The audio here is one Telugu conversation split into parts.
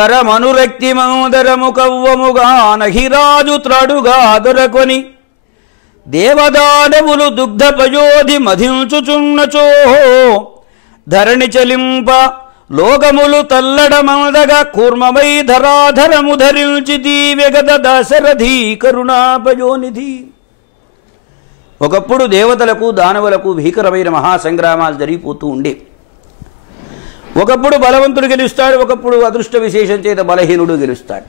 కరమనురక్తి మందరము కవ్వముగా నహిరాజు త్రాడుగా దొరకొని దేవదానవులు దుగ్ధపయోధి మధించుచున్నచో ధరణి చలింప లోకములు తల్లడమందగా కూర్మమై ధరాధరము ధరించి దీవ్యగత దశరథి కరుణాపయోనిధి. ఒకప్పుడు దేవతలకు దానవులకు భీకరమైన మహాసంగ్రామాలు జరిగిపోతూ ఉండే. ఒకప్పుడు బలవంతుడు గెలుస్తాడు, ఒకప్పుడు అదృష్ట విశేషం చేత బలహీనుడు గెలుస్తాడు.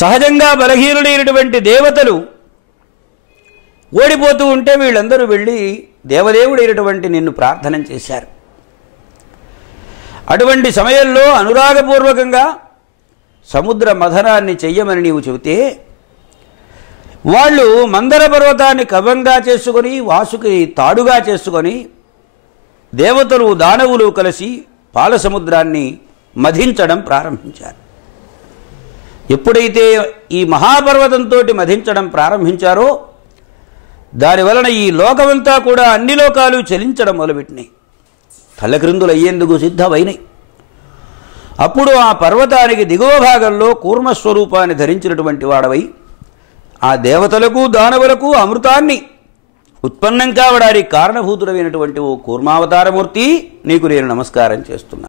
సహజంగా బలహీనుడైనటువంటి దేవతలు ఓడిపోతూ ఉంటే వీళ్ళందరూ వెళ్ళి దేవదేవుడైనటువంటి నిన్ను ప్రార్థన చేశారు. అటువంటి సమయంలో అనురాగపూర్వకంగా సముద్ర మథనాన్ని చెయ్యమని నీవు చెబితే వాళ్ళు మందర పర్వతాన్ని కవంగా చేసుకొని వాసుకి తాడుగా చేసుకొని దేవతలు దానవులు కలిసి పాల సముద్రాన్ని మధించడం ప్రారంభించారు. ఎప్పుడైతే ఈ మహాపర్వతంతో మధించడం ప్రారంభించారో దానివలన ఈ లోకమంతా కూడా అన్ని లోకాలు చలించడం మొదలుపెట్టినాయి, తలక్రిందులు అయ్యేందుకు సిద్ధమైనాయి. అప్పుడు ఆ పర్వతానికి దిగువ భాగంలో కూర్మస్వరూపాన్ని ధరించినటువంటి వాడవై ఆ దేవతలకు దానవులకు అమృతాన్ని ఉత్పన్నం కావడానికి కారణభూతుడమైనటువంటి ఓ కూర్మావతారమూర్తి, నీకు నేను నమస్కారం చేస్తున్నా.